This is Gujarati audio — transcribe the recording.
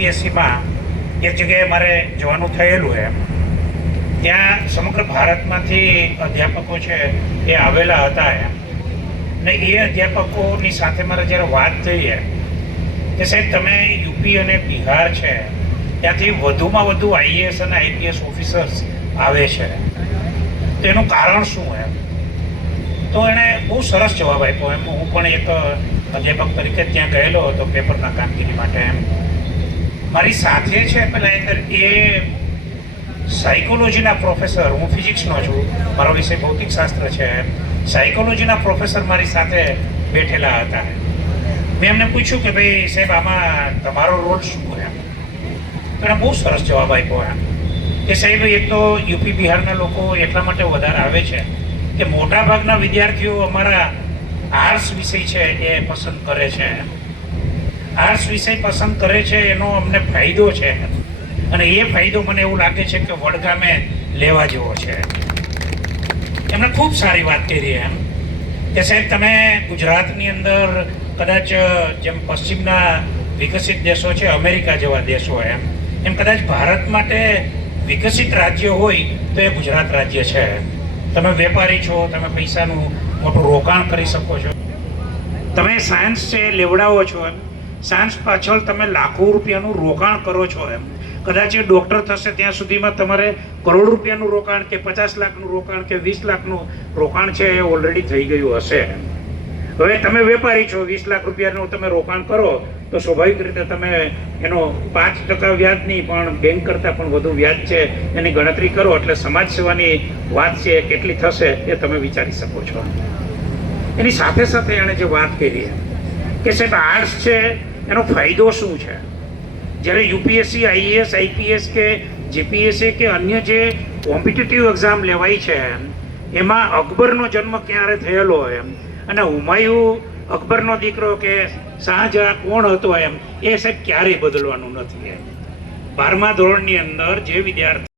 યુપીએસસીમાં એક જગ્યાએ મારે જવાનું થયેલું એમ. ત્યાં સમગ્ર ભારતમાંથી અધ્યાપકો છે એ આવેલા હતા એમ. ને એ અધ્યાપકોની સાથે મારે જ્યારે વાત થઈ એમ કે સાહેબ તમે યુપી અને બિહાર છે ત્યાંથી વધુમાં વધુ આઈએએસ અને આઈપીએસ ઓફિસર્સ આવે છે, તો એનું કારણ શું એમ? તો એણે બહુ સરસ જવાબ આપ્યો એમ. હું પણ એક અધ્યાપક તરીકે ત્યાં ગયેલો હતો પેપરના કામગીરી માટે એમ. મારી સાથે છે પેલા એ સાયકોલોજીના પ્રોફેસર, હું ફિઝિક્સનો છું, મારો વિષય ભૌતિક શાસ્ત્ર છે, સાયકોલોજીના પ્રોફેસર મારી સાથે બેઠેલા હતા. મેં એમને પૂછ્યું કે ભાઈ સાહેબ આમાં તમારો રોલ શું એમ? એણે બહુ સરસ જવાબ આપ્યો એમ કે સાહેબ એક તો યુપી બિહારના લોકો એટલા માટે વધારે આવે છે કે મોટાભાગના વિદ્યાર્થીઓ અમારા આર્ટ્સ વિષય છે એ પસંદ કરે છે. આર્ટ્સ વિષય પસંદ કરે છે એનો અમને ફાયદો છે, અને એ ફાયદો મને એવું લાગે છે કે વડગામે લેવા જેવો છે. એમણે ખૂબ સારી વાત કરી એમ કે સાહેબ તમે ગુજરાતની અંદર કદાચ જેમ પશ્ચિમના વિકસિત દેશો છે, અમેરિકા જેવા દેશો એમ કદાચ ભારત માટે વિકસિત રાજ્ય હોય તો એ ગુજરાત રાજ્ય છે. તમે વેપારી છો, તમે પૈસાનું મોટું રોકાણ કરી શકો છો, તમે સાયન્સ છે લેવડાવો છો એમ, સાયન્સ પાછળ તમે લાખો રૂપિયાનું રોકાણ કરો છો એમ. કદાચ એ ડૉક્ટર થશે ત્યાં સુધીમાં તમારે કરોડ રૂપિયાનું રોકાણ કે 50 લાખનું રોકાણ કે 20 લાખનું રોકાણ છે એ ઓલરેડી થઈ ગયું હશે. હવે તમે વેપારી છો, 20 લાખ રૂપિયાનું તમે રોકાણ કરો તો સ્વાભાવિક રીતે તમે એનો 5% વ્યાજ નહીં પણ બેંક કરતાં પણ વધુ વ્યાજ છે એની ગણતરી કરો એટલે સમાજ સેવાની વાત છે એ કેટલી થશે એ તમે વિચારી શકો છો. એની સાથે સાથે એણે જે વાત કરી કે સાહેબ આર્ટ્સ છે એનો ફાયદો શું છે? જ્યારે યુપીએસસી, આઈએએસ, આઈપીએસ કે જીપીએસસી કે અન્ય જે કોમ્પિટિટિવ એક્ઝામ લેવાય છે એમાં અકબરનો જન્મ ક્યારે થયેલો એમ, અને હુમાયુ અકબરનો દીકરો કે શાહજહાં કોણ હતો એમ, એ સાહેબ ક્યારેય બદલવાનું નથી એમ. 12મા ધોરણની અંદર જે વિદ્યાર્થી